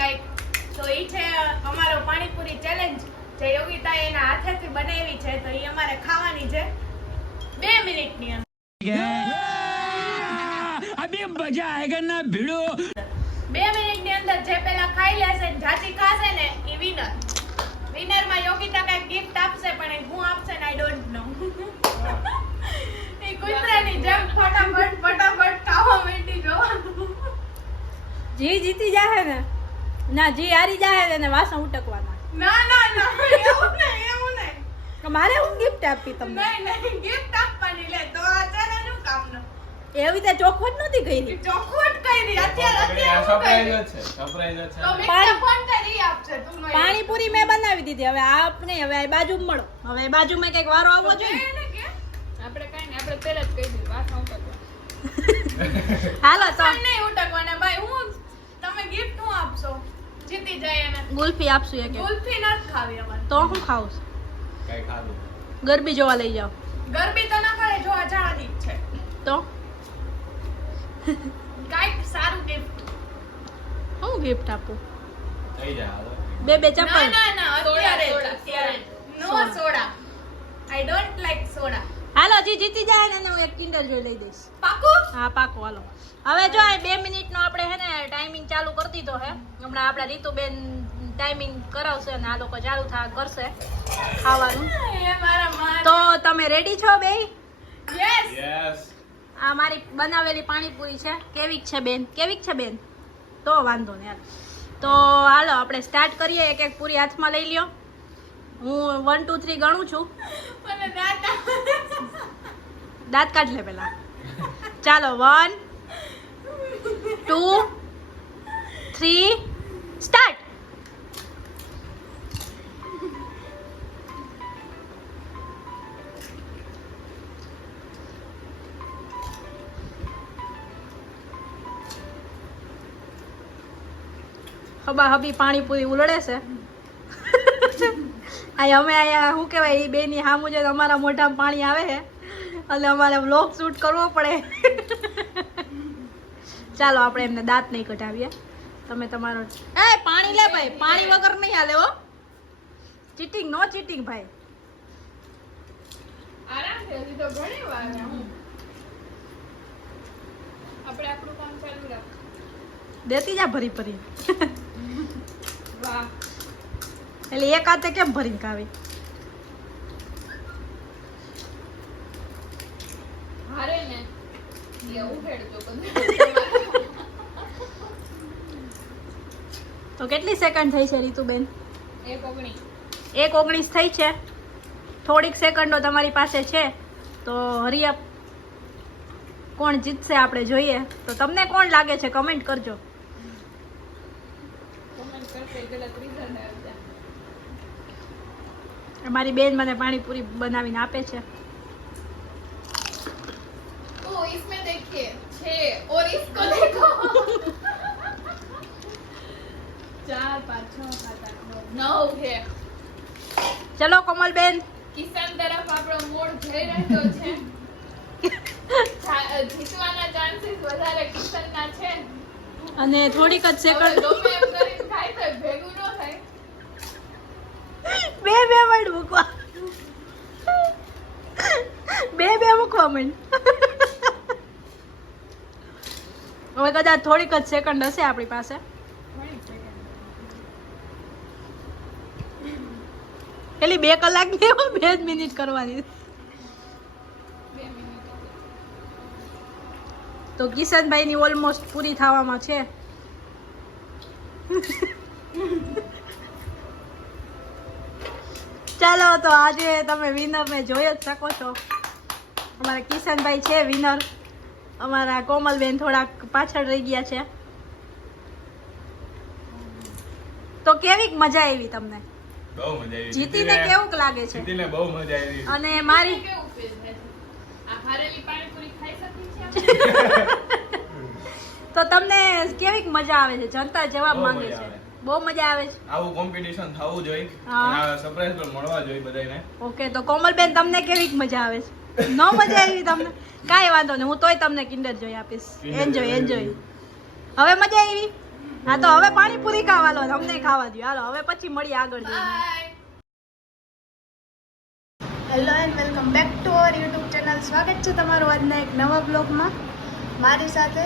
કાંઈક. તો ઈ છે અમારો પાણીપુરી ચેલેન્જ જે યોગિતાએ એના હાથેથી બનાવી છે. તો ઈ અમારે ખાવાની છે 2 મિનિટની અંદર. अभी मजा आएगा ना भिड़ो. 2 મિનિટની અંદર જે પેલા ખાઈ લેશે ને જાતી ખાશે ને ઈ વિનર. વિનરમાં યોગિતા કઈ ગિફ્ટ આપશે પણ હું આપશે ને આઈ ડોન્ટ નો. એ કુતરાની જેમ ફટાફટ ખાવા માંડી જોવાનું. જી જીતી જાહે ને ના જી હારી જાહે ને એને વાસણ ઉટકવાના. ના એવું નહીં. મારે હું ગિફ્ટ આપી તમને. નહીં ગિફ્ટ આપવાની લે તો આ ચેલેન્જ નું કામ ન. એવી રીતે ચોખવટ નહોતી કરી. ચોખવટ કરી અત્યારે સરપ્રાઈઝ છે. તો મેં ફોન કરી આપશે તું નહીં. પાણીપુરી મેં બનાવી દીધી. હવે આપને હવે આ બાજુ મળો. હવે આ બાજુમાં કઈક વારો આવવો જોઈએ. આપણે કઈ ને આપણે પહેલા જ કહી દીધું વાસણ ઉટકવા. હાલો તો નહીં ઉટકવાના ભાઈ. હું તમે ગિફ્ટ હું આપશો જીતી જાય એને? ગુલ્ફી આપશું એક. ગુલ્ફી નથી ખાવી અમારે. તો હું ખાવું છું. કઈ ખાધું ગરબી જોવા લઈ જાઓ. ગરબી તો ના કરે જો અજાણાની જ છે. તો કાઈક સારું ગિફ્ટ. હું ગિફ્ટ આપું? થઈ જાય હાલો. બે ચપ્પલ. ના અત્યારે no soda. I don't like soda. હાલો જી જીતી જાય ને એને હું એક કિન્ડર જોઈ લઈ દઈશ. પાકું? હા પાકો. હાલો હવે જો આ 2 મિનિટનો આપણે હે ને ટાઈમિંગ ચાલુ કરી દીધો હે. હમણાં આપણા રીતુબેન ટાઈમિંગ કરાવશે અને આ લોકો ચાલુ કરશે ખાવાનું. એ મારા માં. તો તમે રેડી છો બે? યસ. યસ. આ મારી બનાવેલી પાણીપુરી છે. કેવીક છે બેન? તો વાંધો નહીં. તો હાલો આપણે સ્ટાર્ટ કરીએ. એક એક પૂરી હાથમાં લઈ લ્યો. હું 1 2 3 ગણું છું. મને દાદા દાંત કાઢ લે પેલા. ચાલો 1 2 3 સ્ટાર્ટ. હબી પાણીપુરી ઉલળે છે. અમે અહીંયા શું કહેવાય એ બેની સામું છે અમારા મોઢામાં પાણી આવે છે એટલે અમારે વ્લોગ શૂટ કરવો પડે. ચાલો આપણે એમને દાંત નહીં કઢાવીએ. તમે તમારો પાણી લે ભાઈ. પાણી વગર નહીં હાલે હો. ચીટિંગ નો ચીટિંગ ભાઈ. આરામથી હજી તો ઘણી વાર છે. આપણે આપણું કામ ચાલુ રાખ. દેતી જા ભરી ભરી. વાહ એટલે એક હાથે કેમ ભરીને ખાવી? હારે ને લે ઉઠેડજો બધું. તો કેટલી સેકન્ડ થઈ છે રીતુબેન? 1:19 થઈ છે. થોડીક સેકન્ડો તમારી પાસે છે તો હરિયા કોણ જીતશે આપણે જોઈએ. તો તમને કોણ લાગે છે કમેન્ટ કરજો. કોમેન્ટ કરશે પેલા ત્રીજા ને આવજા. મારી બેન મને પાણીપુરી બનાવીને આપે છે. ओ इसमें देखिए 6 और इसको देखो 4 5 6 7 8 9 है. ચલો કોમલબેન. કિસાન તરફ આપણો મોડ જઈ રહ્યો છે. જીતવાના ચાન્સીસ વધારે કિસાનના છે. અને થોડીક જ સેકન્ડ. ગમે એમ કરીને ખાય તો ભેગું ન થાય. બે મિનિટ મૂકવા. બે મૂકવા માંડ. હવે કદાચ થોડીક જ સેકન્ડ હશે આપણી પાસે. પેલી 2 કલાક ની 2 જ મિનિટ કરવાની. 2 મિનિટ તો કિશનભાઈ ની ઓલમોસ્ટ પૂરી થવામાં છે. ચાલો તો આજે તમે વિનર ને જોઈ જ શકો છો. અમારા કિશનભાઈ છે વિનર. અમારા કોમલબેન થોડાક પાછળ રહી ગયા છે. તો કેવીક મજા આવી તમને? બહુ મજા આવી. જીતીને કેવું લાગે છે? જીતીને બહુ મજા આવી. અને મારી કેવું ફીલ થાય છે? આ હારેલી પાણીપુરી ખાઈ શકી છે? તો તમને કેવીક મજા આવે છે? જનતા જવાબ બહુ માંગે મજા છે. આવે. બહુ મજા આવે છે. આવું કોમ્પિટિશન થવું જોઈએ. હા. અને આ સરપ્રાઈઝ પણ મળવા જોઈએ બધાને. ઓકે તો કોમલબેન તમને કેવીક મજા આવે છે? નો મજા આવી તમને? કાંઈ વાંધો નહીં, હું તોય તમને કિન્ડર જોઈ આપીશ. Kinder enjoy Joy. એન્જોય. હવે મજા આવી? હા તો હવે પાણીપુરી ખાવા લો, અમને ખાવા દો. હાલો હવે પછી મળીએ આગળ જઈને. Bye. Hello and welcome back to our YouTube channel. સ્વાગત છે તમારું આજના એક નવા બ્લોગમાં. મારી સાથે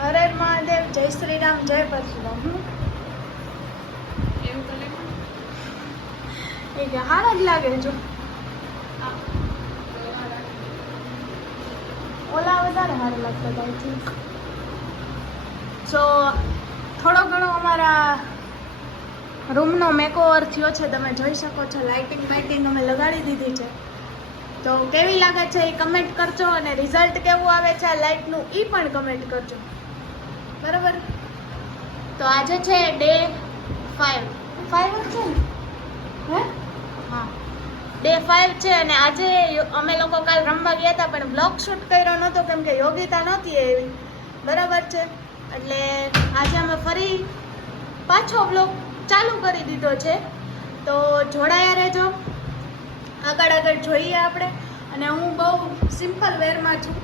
હર હર મહાદેવ, જય શ્રી રામ, જય પરશુરામ. એવું તો લેવું એ કે હારા જ લાગે જો. ઓલા વધારે સારા લાગતા હતા આઈ થિંક. સો થોડો ઘણો અમારા રૂમનો મેકઓવર થયો છે, તમે જોઈ શકો છો. લાઇટિંગ બાઇટિંગ અમે લગાડી દીધી છે. તો કેવી લાગે છે એ કમેન્ટ કરજો, અને રિઝલ્ટ કેવું આવે છે આ લાઇટનું એ પણ કમેન્ટ કરજો, બરાબર. તો આજે છે ડે 5 છે ને? હે હા, ડે 5 છે. અને આજે અમે લોકો કાલ રમવા ગયા હતા પણ બ્લોગ શૂટ કર્યો નહોતો કેમ કે યોગિતા નહોતી એવી, બરાબર છે. એટલે આજે અમે ફરી પાછો બ્લોગ ચાલુ કરી દીધો છે. તો જોડાયા રહેજો, આગળ જોઈએ આપણે. અને હું બહુ સિમ્પલ વેરમાં છું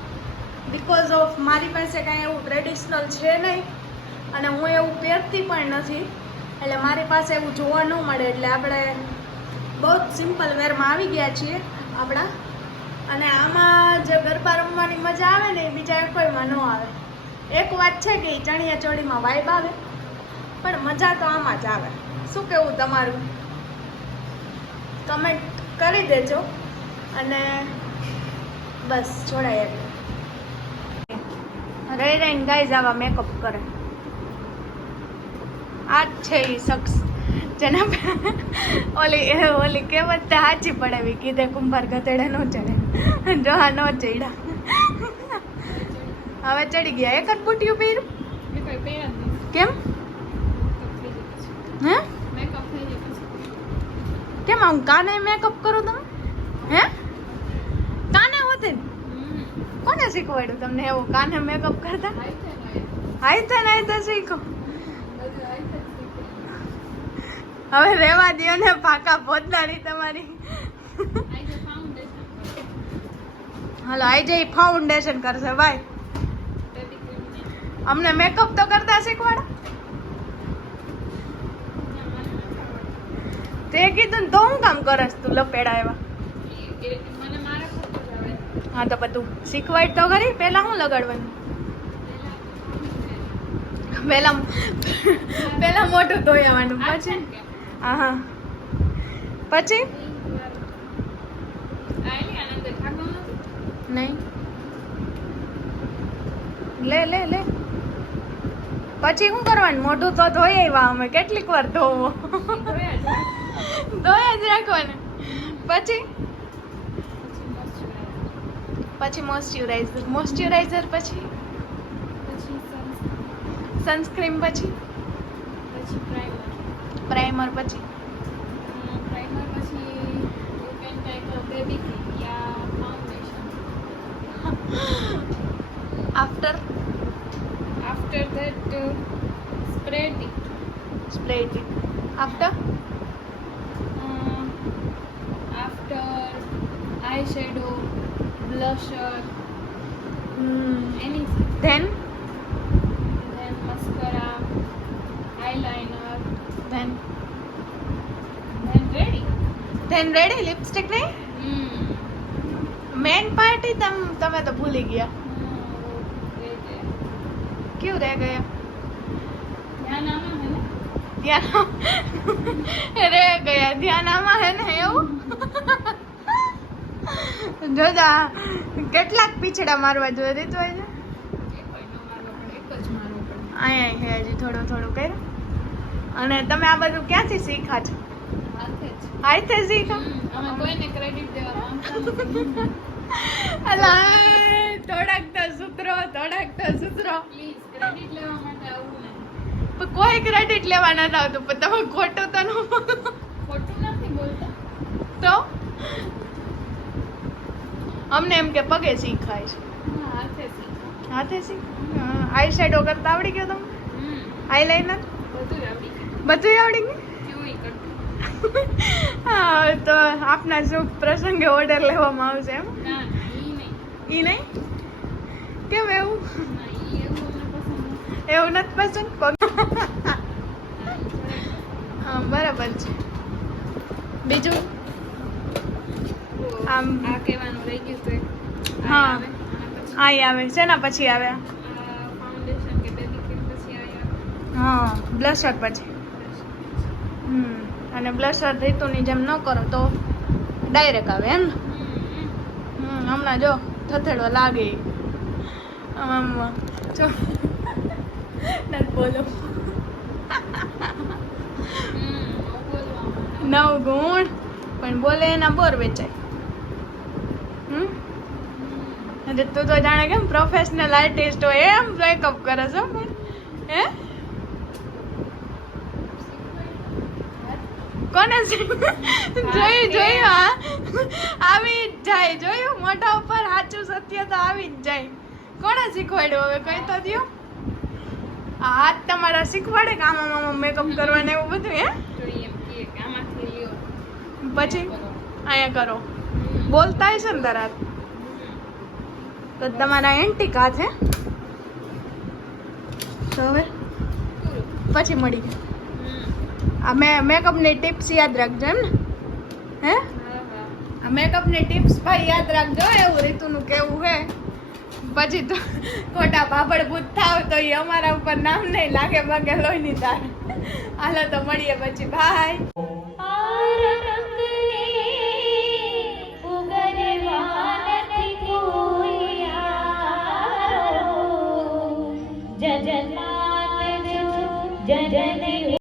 બિકોઝ ઓફ મારી પાસે કાંઈ એવું ટ્રેડિશનલ છે નહીં, અને હું એવું પહેરતી પણ નથી, એટલે મારી પાસે એવું જોવા ન મળે. એટલે આપણે બહુ જ સિમ્પલ વેરમાં આવી ગયા છીએ આપણા. અને આમાં જે ગરબા રમવાની મજા આવે ને એ બીજા કોઈમાં ન આવે. એક વાત છે કે ચણિયા ચોળીમાં વાઇબ આવે, પણ મજા તો આમાં જ આવે. શું કેવું તમારું? કમેન્ટ કરી દેજો. અને બસ જોડાયા રહી રહીને ગાઈઝ આવા મેકઅપ કરે. આ જ છે એ શખ્સ જેના ઓલી કહેવત સાચી પડે એવી, કીધે કુંભાર ગધેડા ન ચડે, જો આ ન ચડ્યા. હવે ચડી ગયા. એક જ બુટિયું પહેર્યું મેં કોઈ પહેર્યા જ નહીં. કેમ? હે મેકઅપ થઈ જાય પછી. કેમ આમ કાને મેકઅપ કરો તમે? હે કાને હોતે કોને શીખવાડ્યું તમને એવું કાને મેકઅપ કરતા? હાઈ તો શીખો. હવે રેવા દો ને, પાકા પોતદારી તમારી. હાલો આઈ જઈ ફાઉન્ડેશન કરશે ભાઈ. અમને મેકઅપ તો કરતા શીખવાડો. તે કીધું ને તો હું કામ કરસ તું લપેડા એવા? મને મારા ખબર આવે. હા તો બધું શીખવાડ તો કરી. પહેલા શું લગાડવાનું? પહેલા મોટું ધોઈ આવવાનું, પછી હા પછી નહીં લે પછી શું કરવાનું? મોઢું તો ધોઈ આવ્યા અમે, કેટલીક વાર ધોવો. ધોયા જ રાખવાનું. પછી મોઇશ્ચરાઇઝર પછી સનસ્ક્રીન પછી પ્રાઇમર પછી after that spread it. after eyeshadow, blusher, anything. then Mascara, eyeliner, then ready lipstick નહીં? મેન પાર્ટી તમે તો ભૂલી ગયા. ક્યું રહે ગયા? ધ્યાન આમાં હે ને એવું. જોજા કેટલાક પીછડા મારવા જોઈએ રીત હોય છે. અહીંયા હે હજી થોડું કર્યું. અને તમે આ બધું ક્યાંથી શીખા છો? હાથે શીખા? અમે કોઈને ક્રેડિટ દેવા માંગતા નથી. અલા થોડાક તો સૂત્રો પ્લીઝ ક્રેડિટ લેવા માટે આવું નહીં. પણ કોઈ ક્રેડિટ લેવા નથી આવતું. પણ તમે ખોટું તો ન ખોટું નથી બોલતા. તો અમને એમ કે પગે શીખાય છે. હાથે શીખો. હાથે શીખ. આઈ શેડો કરતા આવડી ગયો તમને? આઈલાઇનર બધું આવડી ગયું. બધું આવડી ગયું? કેવું કરતું? હા તો આપના શુભ પ્રસંગે ઓર્ડર લેવામાં આવશે એમ? ના ઈ નહીં. ઈ નહીં? કેમ એવું? ના ઈ એવું અમને પસંદ નથી. એવું નથી પસંદ પગ હા બરાબર છે બીજું આમ આ કહેવાનું રહી ગયું તો હા આઈ આવે શેના પછી આવે ફાઉન્ડેશન કે બેબી ક્રીમ પછી આવ્યા હા બ્લશર પછી અને બ્લશર રીતુની જેમ ન કરો તો ડાયરેક્ટ આવે એમ ને હમણાં જો થથેડો લાગે આમ જો નથી બોલો 9 ગુણ પણ બોલે એના બોર વેચાય એટલે તું તો જાણે કેમ પ્રોફેશનલ આર્ટિસ્ટ હોય એમ મેકઅપ કરે છો પણ હે કોને જોયું હા આવી જ જાય જોયું મોઢા ઉપર સાચું સત્ય તો આવી જ જાય કોણે શીખવાડ્યું હવે કઈ તો દ્યો આ હાથ તમારા શીખવાડે કે આમાં મેકઅપ કરવાનું એવું બધું હે તો એમ કે આમાંથી લ્યો પછી અહીંયા કરો બોલતા હશે ને તરત તો તમારા એન્ટિક હાથ હે તો હવે પછી મળી આ મેકઅપની ટિપ્સ યાદ રાખજો એમ ને હે આ મેકઅપની ટિપ્સ ભાઈ યાદ રાખજો એવું રીતુનું કેવું હે પછી તો ખોટા બાબડ ભૂત થાવ તો એ અમારા ઉપર નામ નહીં લાગે બગે લોહી ની તાર હાલો તો મળીએ પછી બાય જય